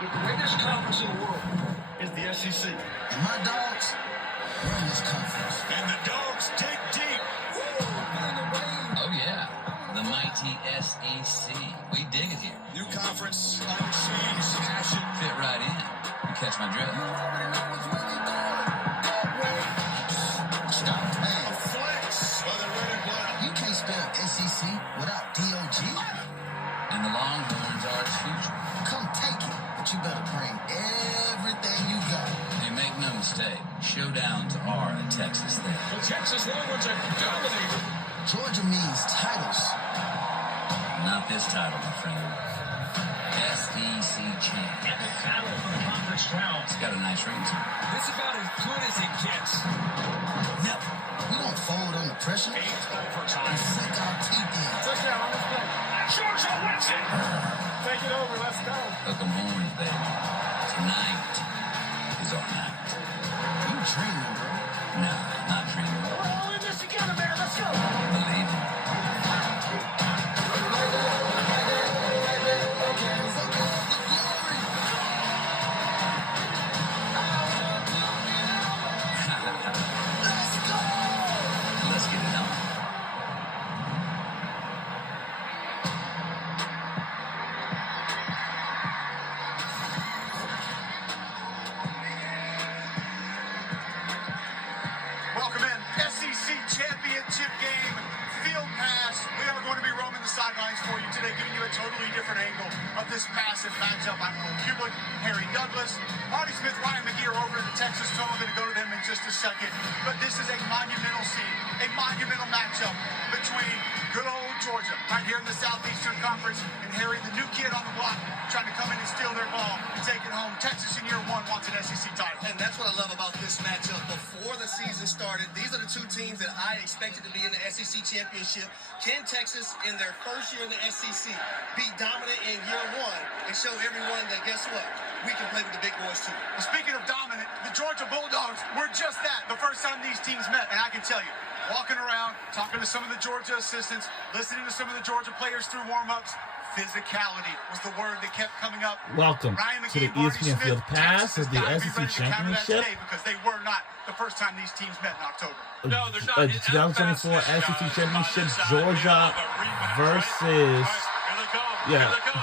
The greatest conference in the world is the SEC. And my dogs run this conference. And the dogs dig deep. Woo! Oh, yeah. The mighty SEC. We dig it here. New conference, overseas, passion. Fit right in. You catch my drift. You already know what's really going. Stop playing. A flex by the red and black. You can't spell SEC without DOG. And the Longhorns are its future. Come take it, but you better bring everything you got. Hey, make no mistake. Showdowns are a Texas thing. The Texas Longhorns are dominating. Georgia means titles. Not this title, my friend. SEC champ. Epic battle for the conference crown. It's got a nice ring to it. This is about as good as it gets. Never. We don't fold under pressure. 8 overtime. We sink our teeth in. Touchdown on this play. Georgia wins it. Take it over. Let's go. Hook 'em horns, baby. Tonight is our night. You dreaming, bro. No, not dreaming. We're all in this together, man. Let's go. Believe it. Let's get it on. Welcome in. SEC Championship game. Field pass. We are going to be roaming the sidelines for you today, giving you a totally different angle of this massive matchup. I'm Cole Kubelik, Harry Douglas, Marty Smith, Ryan McGee are over in the Texas Tone. I'm going to go to them in just a second. But this is a monumental scene, a monumental matchup between good old Georgia, right here in the Southeastern Conference, and Harry, the new kid on the block, trying to come in and steal their ball and take it home. Texas in year one wants an SEC title. And that's what I love about this matchup. Before the season started, these are the two teams that I expected to be in the SEC championship. Can Texas, in their first year in the SEC, be dominant in year one and show everyone that, guess what, we can play with the big boys too? Well, speaking of dominant, the Georgia Bulldogs were just that the first time these teams met. And I can tell you, walking around, talking to some of the Georgia assistants, listening to some of the Georgia players through warm-ups, physicality was the word that kept coming up. Welcome Ryan to the McGee, Marty ESPN Smith, Field Pass Texas of the has gotta be SEC ready to counter that Championship. today because they were not the first time these teams met in October. No, there's not. 2024 SEC Championship, Georgia versus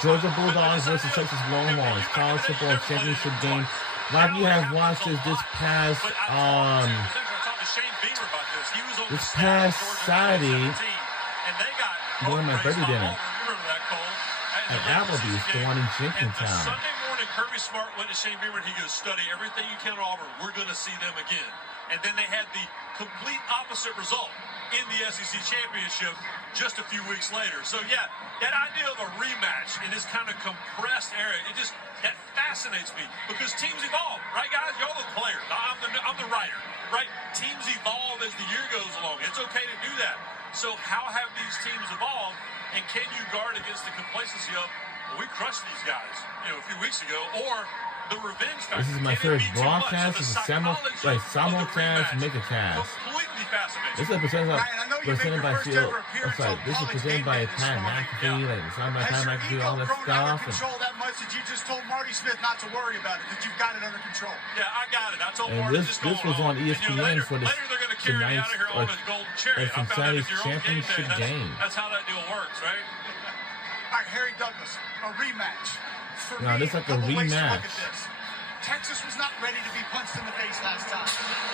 Georgia Bulldogs versus Texas Longhorns college football championship game. A lot of you have watched this past Saturday during my birthday dinner at Applebee's, the one in Jenkintown. Sunday morning, Kirby Smart went to Shane Beamer and he goes, study everything you can on Auburn. We're going to see them again. And then they had the complete opposite result in the SEC championship just a few weeks later. So, yeah, that idea of a rematch in this kind of compressed area, that fascinates me because teams evolve, right, guys? Y'all are the players. I'm the writer, right? Teams evolve as the year goes along. It's okay to do that. So how have these teams evolved, and can you guard against the complacency of, well, we crushed these guys, a few weeks ago, or the revenge factor? This is my first broadcast. This is simulcast, megacast. Completely fascinating. This is presented by Field. This is presented by Pat McAfee, signed by Pat McAfee, all that stuff. Control that much that you just told Marty Smith not to worry about it, that you've got it under control. Yeah, I got it. I told And Marty this was on ESPN for this tonight's from Saturday's championship game. That's how that deal works, right? All right, Harry Douglas, a rematch. For No, me, this is like a couple ways to rematch. look at this. Texas was not ready to be punched in the face last time.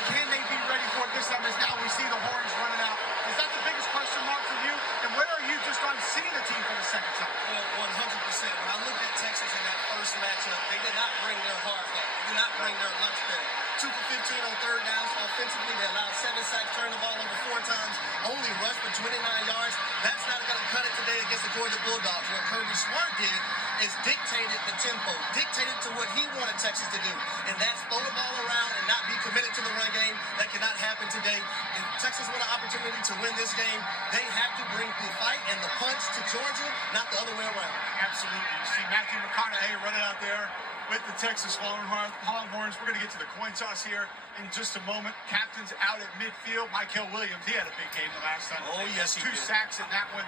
Can they be ready for it this time as now we see the horns running out? Is that the biggest question mark for you? And where are you just on seeing the team for the second time? Well, 100%. When I looked at Texas in that first matchup, they did not bring their hard hat. They did not bring their lunch bag. 2 for 15 on third downs. Offensively, they allowed 7 sacks, turned the ball over 4 times, only rushed for 29 yards. That's not going to cut it today against the Georgia Bulldogs. What Kirby Smart did is dictated the tempo, dictated to what he wanted Texas to do, and that's throw the ball around and not be committed to the run game. That cannot happen today. If Texas want an opportunity to win this game, they have to bring the fight and the punch to Georgia, not the other way around. Absolutely. You see Matthew McConaughey running out there with the Texas Longhorns. We're going to get to the coin toss here in just a moment. Captain's out at midfield. Michael Williams, he had a big game the last time. Oh, yes, he 2 did. sacks in that one.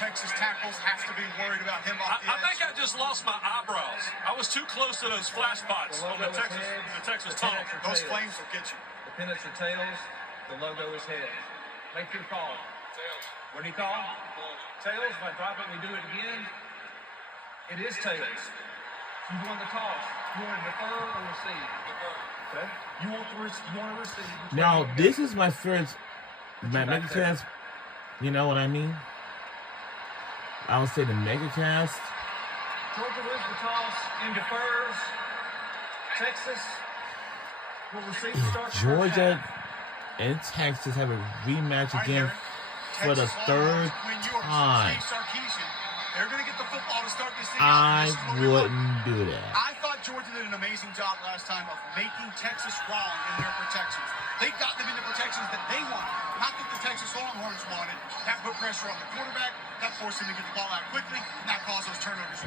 Texas tackles has to be worried about him off the I think I just lost my eyebrows. I was too close to those flash spots on the Texas tunnel. Those flames will get you. The pennants are tails. The logo is heads. Make your call. Tails. What do you call? Tails. If I drop it, we do it again. It is tails. You won the toss. You want to defer or receive? Okay. You want to receive. Now, this is my first megacast. You know what I mean? I would say the megacast. Georgia wins the toss and defers. Texas will receive the start. Georgia and Texas have a rematch again for the third time. They're going to get the football to start this thing. I wouldn't do that. I thought Georgia did an amazing job last time of making Texas wrong in their protections. They got them into protections that they wanted, not that the Texas Longhorns wanted. That put pressure on the quarterback. That forced him to get the ball out quickly, and that caused those turnovers.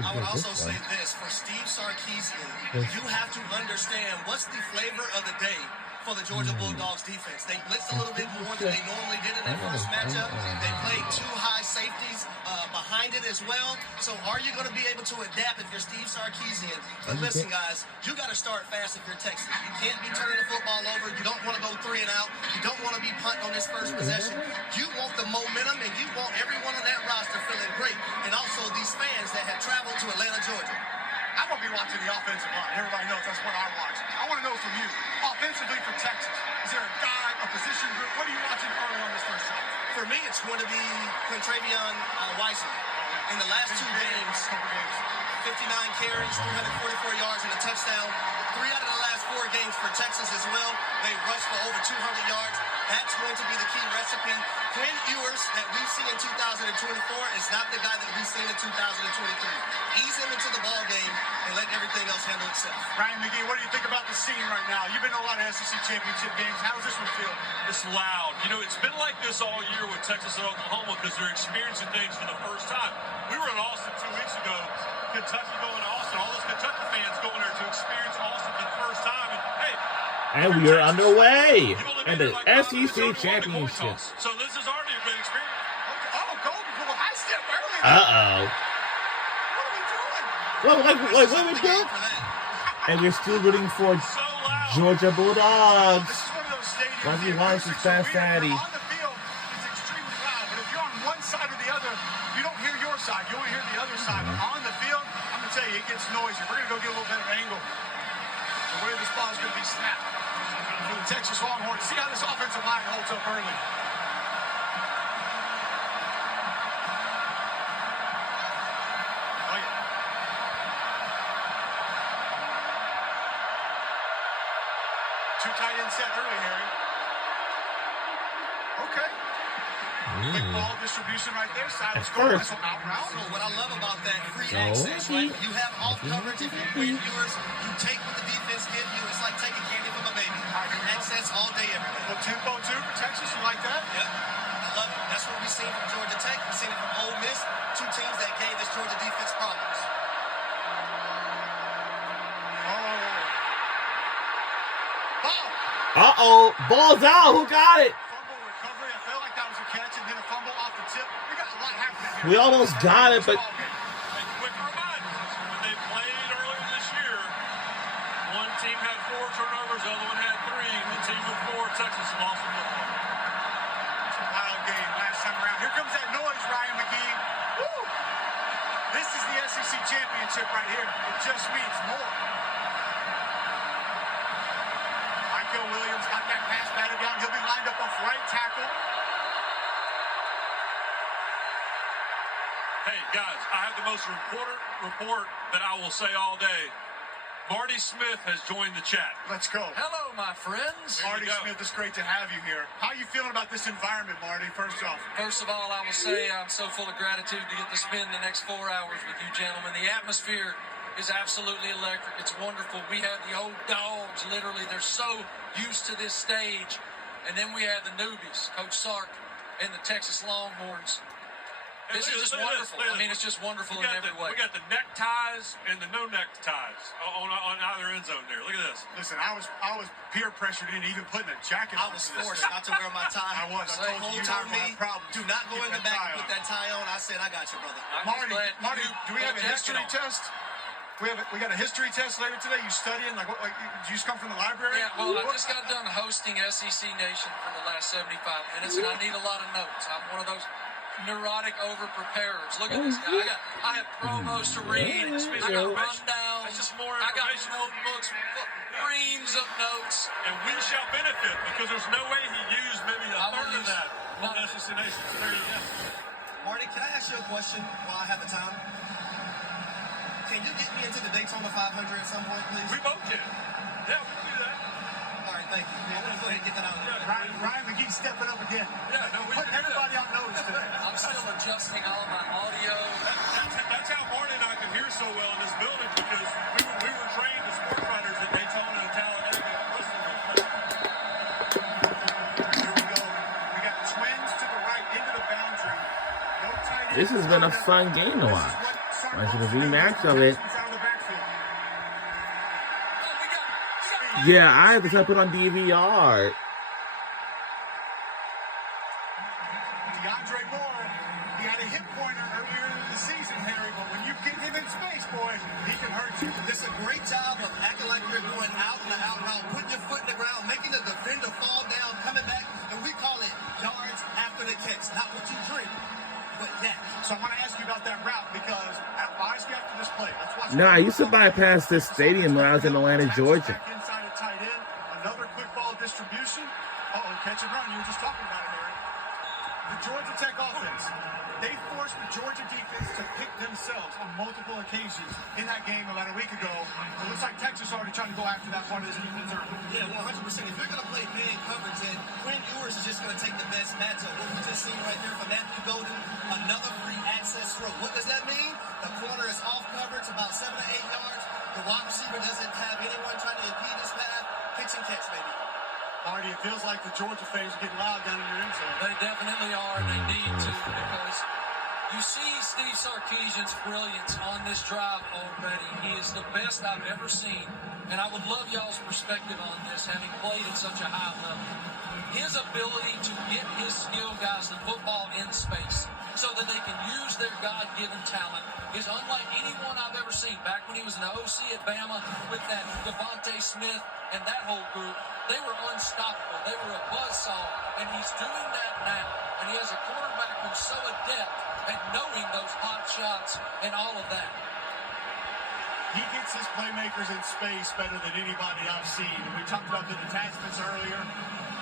I would also say this, for Steve Sarkisian, you have to understand what's the flavor of the day for the Georgia Bulldogs defense. They blitzed a little bit more than they normally did in their first matchup. They played two high safeties behind it as well. So are you going to be able to adapt if you're Steve Sarkisian? But listen, guys, you got to start fast if you're Texas. You can't be turning the football over. You don't want to go 3 and out. You don't want to be punting on this first possession. You want the momentum, and you want everyone on that roster feeling great. And also these fans that have traveled to Atlanta, Georgia. I'm going to be watching the offensive line. Everybody knows that's what I watch. I want to know from you, offensively for Texas, is there a guy, a position group? What are you watching early on this first shot? For me, it's going to be Quintravion Weissman. In the last 2 games, 59 carries, 344 yards, and a touchdown. 3 out of the last 4 games for Texas as well. They rushed for over 200 yards. That's going to be the key recipe. Quinn Ewers that we've seen in 2024 is not the guy that we've seen in 2023. Ease him into the ball game and let everything else handle itself. Ryan McGee, what do you think about the scene right now? You've been to a lot of SEC championship games. How does this one feel? It's loud. You know, it's been like this all year with Texas and Oklahoma because they're experiencing things for the first time. We were in Austin 2 weeks ago. Kentucky going to Austin. All those Kentucky fans going there to experience Austin for the first time. And hey, and we are underway in the SEC championship. So this is already a great experience. Oh, golden pool high step early. Uh-oh. What are we doing? What are we doing? And we're still rooting for Georgia Bulldogs. This is one of those stadiums. Why do you want to fast daddy? On the field, it's extremely loud. But if you're on one side or the other, you don't hear your side. You only hear the other side. But on the field, I'm going to tell you, it gets noisy. We're going to go get a little bit of angle. The way this ball is going to be snapped for the Texas Longhorns. See how this offensive line holds up early. Oh, yeah. Two tight end set early, Harry. Okay. Quick ball distribution right there. Silas Gordon. first. What I love about that free access, right? You have off coverage. If you're Quinn Ewers, you take what the defense gives you. It's like taking candy from a baby. You access all day, every day. Well, tempo too for Texas. You like that? Yep. I love it. That's what we've seen from Georgia Tech. We've seen it from Ole Miss. 2 teams that gave this Georgia defense problems. Uh-oh. Ball's out. Who got it? Fumble recovery. I felt like that was a catch, and then a fumble off the tip. We got a lot happening here. We almost got it, but A quick reminder, when they played earlier this year, one team had 4 turnovers, the other one had 3. The team with 4, Texas, lost the football. It's a wild game last time around. Here comes that noise, Ryan McGee. Woo! This is the SEC championship right here. It just means more. Michael Williams got that pass batted down. He'll be lined up off right tackle. Hey, guys, I have the most important report that I will say all day. Marty Smith has joined the chat. Let's go. Hello, my friends. Marty Smith, it's great to have you here. How are you feeling about this environment, Marty, first off? First of all, I will say I'm so full of gratitude to get to spend the next 4 hours with you gentlemen. The atmosphere is absolutely electric. It's wonderful. We have the old dogs, literally. They're so used to this stage. And then we have the newbies, Coach Sark and the Texas Longhorns. This is just wonderful. I mean, it's just wonderful in every way. We got the neckties and the no neckties on either end zone there. Look at this. Listen, I was peer pressured into even putting a jacket I on. was forced not to wear my tie. I was. I told you, told you're me, not gonna have problems. do not go in the Keep back that and put tie that tie on. I said, I got you, brother. Marty, do we have a jacket history on. test? We got a history test later today. You studying? Like, did you just come from the library? Yeah, well, I just got done hosting SEC Nation for the last 75 minutes, and I need a lot of notes. I'm one of those neurotic over-preparers. Look at this guy. I have promos to read. I got rundowns. That's just more I got information. notebooks, reams of notes. And we shall benefit because there's no way he used maybe a I will third of use that on none. SEC Nation. So there you go. Marty, can I ask you a question while I have the time? Can you get me into the Daytona 500 at some point, please? We both can. Yeah, we can do that. All right, thank you. I want to go ahead and get that out of there. Ryan McGee stepping up again. Yeah, no, we Putting can do everybody that. on notice today. I'm still adjusting all my audio. That's how Marty and I can hear so well in this building because we were trained as sports writers at Daytona and Talladega. Here we go. We got twins to the right into the boundary. No tight end. This has been a fun game to watch. Watching the rematch of it. Yeah, I had to put on DVR. DeAndre Moore, he had a hip pointer earlier in the season, Harry, but when you get him in space, boy, he can hurt you. This is a great job of acting like you're going out and out, putting your foot in the ground, making the defender fall down, coming back, and we call it yards after the catch. Not what you drink, but that. So I want to ask you about that route because obviously after this play, let's watch. Nah, I used to bypass this stadium when I was in Atlanta, Georgia. Back inside a tight end, another quick ball distribution. Catch and run. You were just talking about it, Harry. The Georgia Tech offense, they forced the Georgia defense to pick themselves on multiple occasions in that game about a week ago. It looks like Texas already trying to go after that part of this defense early. Yeah, 100%. If you're going to play man coverage, then Quinn Ewers is just going to take the best matchup. What we just seen right there from Matthew Golden, another free access throw. What does that mean? The corner is off coverage about 7 to 8 yards. The wide receiver doesn't have anyone trying to impede his path. Pitch and catch, baby. Marty, it feels like the Georgia fans are getting loud down in your end zone. They definitely are, and they need to, because you see Steve Sarkisian's brilliance on this drive already. He is the best I've ever seen, and I would love y'all's perspective on this, having played at such a high level. His ability to get his skill guys the football in space so that they can use their God-given talent is unlike anyone I've ever seen. Back when he was in the OC at Bama with that Devontae Smith and that whole group, they were unstoppable. They were a buzzsaw, and he's doing that now. And he has a quarterback who's so adept at knowing those hot shots and all of that. He gets his playmakers in space better than anybody I've seen. And we talked about the detachments earlier.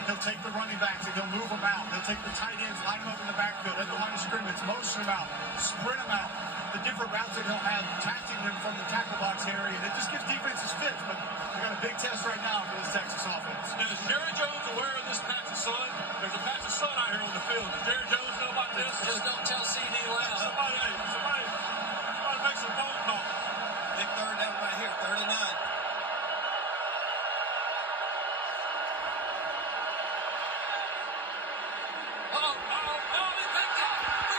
He'll take the running backs and he'll move them out. He'll take the tight ends, line them up in the backfield, at the line of scrimmage, motion them out, sprint them out. The different routes that he'll have, attacking them from the tackle box area. And it just gives defenses fits. But we got a big test right now for this Texas offense. Now, is Jerry Jones aware of this patch of sun? There's a patch of sun out here on the field. Does Jerry Jones know about this? Just don't tell CD Lamb. Somebody make some phone calls. Big third down right here, 3rd and 9.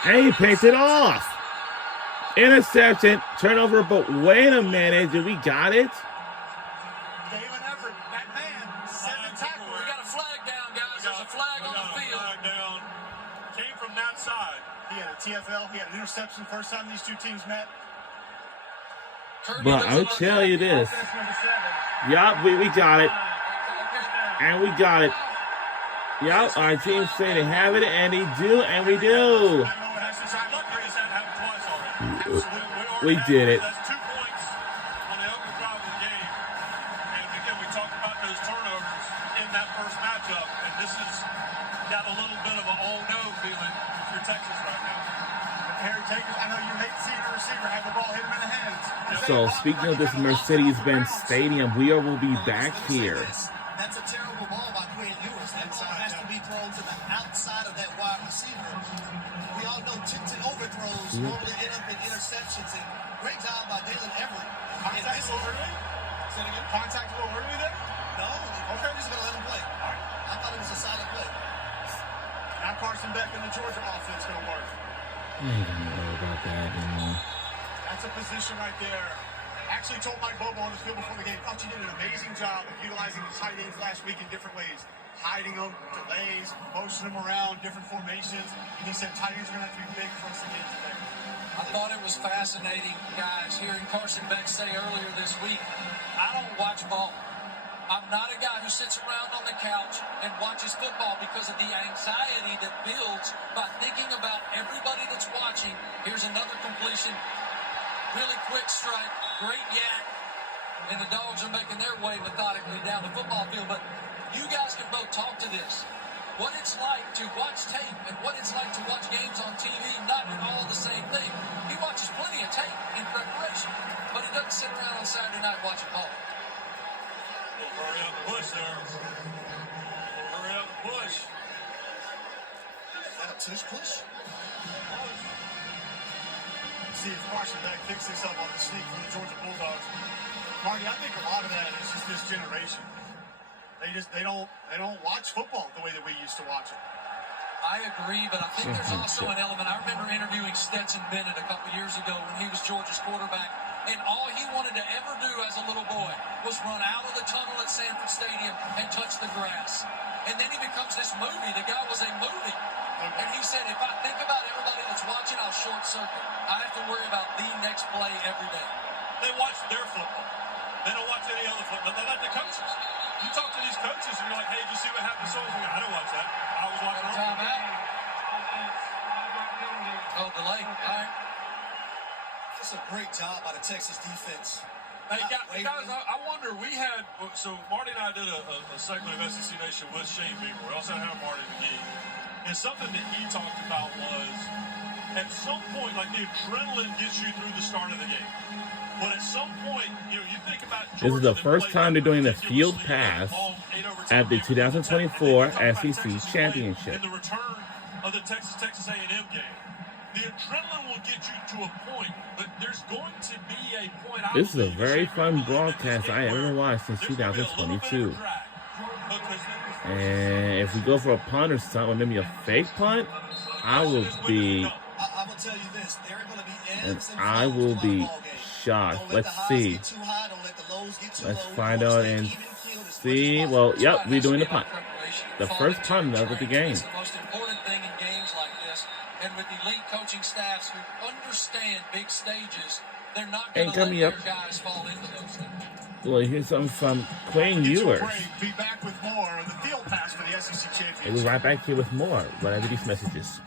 And he picked it off. Interception, turnover, but wait a minute. Did we got it? Galen Everett, that man, set the tackle. We got a flag down, guys. There's a flag on the field. Flag down. Came from that side. He had a TFL. He had an interception first time these two teams met. But I'll tell you this. Offense number 7. Yup, we got it. And we got it. Yup, our team say they have it, and they do, and we do. We did it. That's 2 points on the opening drive of the game. And again, we talked about those turnovers in that first matchup, and this has got a little bit of a oh no feeling for Texas right now. Harry Takers, I know you hate seeing a receiver have the ball hit him in the hands. So speaking of this Mercedes-Benz Stadium, we will be back here. That's a terrible ball by Quinn Ewers. That ball has to be thrown to the outside of that wide receiver. We all know tipped overthrows normally end up in interceptions. And great job by Dalen Everett. Contact a little early? Say it again? Contact a little early there? No, okay, just gonna let him play. I thought it was a solid play. Now Carson Beck and the Georgia offense going to work. ain't gonna know about that anymore. That's a position right there. Actually told Mike Bobo on the field before the game, thought you did an amazing job of utilizing the tight ends last week in different ways. Hiding them, delays, motioning them around, different formations. And he said tight ends are going to have to be big for us to get today. I thought it was fascinating, guys, hearing Carson Beck say earlier this week, I don't watch ball. I'm not a guy who sits around on the couch and watches football because of the anxiety that builds by thinking about everybody that's watching. Here's another completion. Really quick strike, great yak, and the dogs are making their way methodically down the football field. But you guys can both talk to this. What it's like to watch tape and what it's like to watch games on TV, not at all the same thing. He watches plenty of tape in preparation, but he doesn't sit around on Saturday night watching ball. Hurry up the push there. Hurry up the push. Is that a tush push? See if Carson Beck picks this up on the sneak from the Georgia Bulldogs. Marty, I think a lot of that is just this generation. They don't watch football the way that we used to watch it. I agree, but I think there's also an element. I remember interviewing Stetson Bennett a couple years ago when he was Georgia's quarterback, and all he wanted to ever do as a little boy was run out of the tunnel at Sanford Stadium and touch the grass. And then he becomes this movie. The guy was a movie. And he said, if I think about everybody that's watching, I'll short circuit. I have to worry about the next play every day. They watch their football. They don't watch any other football. They're like the coaches. You talk to these coaches and you're like, hey, did you see what happened to so-and-so? I didn't watch that. I was watching our Timeout. Oh, delay. All right. That's a great job by the Texas defense. Hey, guys, I wonder, we had, so Marty and I did a segment of SEC Nation with Shane Beamer. We also had Marty McGee. And something that he talked about was, at some point, like the adrenaline gets you through the start of the game. But at some point, you think about Georgia. This is the first time they're doing the field pass at the 2024 SEC Championship. In the return of the Texas A&M game. The adrenaline will get you to a point, but there's going to be a point. This is a very fun broadcast I ever watched since 2022. And if we go for a punt or something, maybe a fake punt, I will be, I will tell you this, there are going to be and ebbs and I flows will in be our ball game. shocked. Don't let Let's the highs see. get too high, don't let the lows get too Let's low. find You out want to and stay even keeled as much as see. possible. Well, yep, we're doing the That's punt. preparation. The Fall first into punt the of the train. game. It's the most important thing in games like this. And with elite coaching staffs who understand big stages, they're not going Ain't to let coming their up. guys fall into those things. Well, here's something from Quayne Get to a Ewers. break. Be back with more of the field pass for the SEC We'll be Championship. right back here with more right after these messages.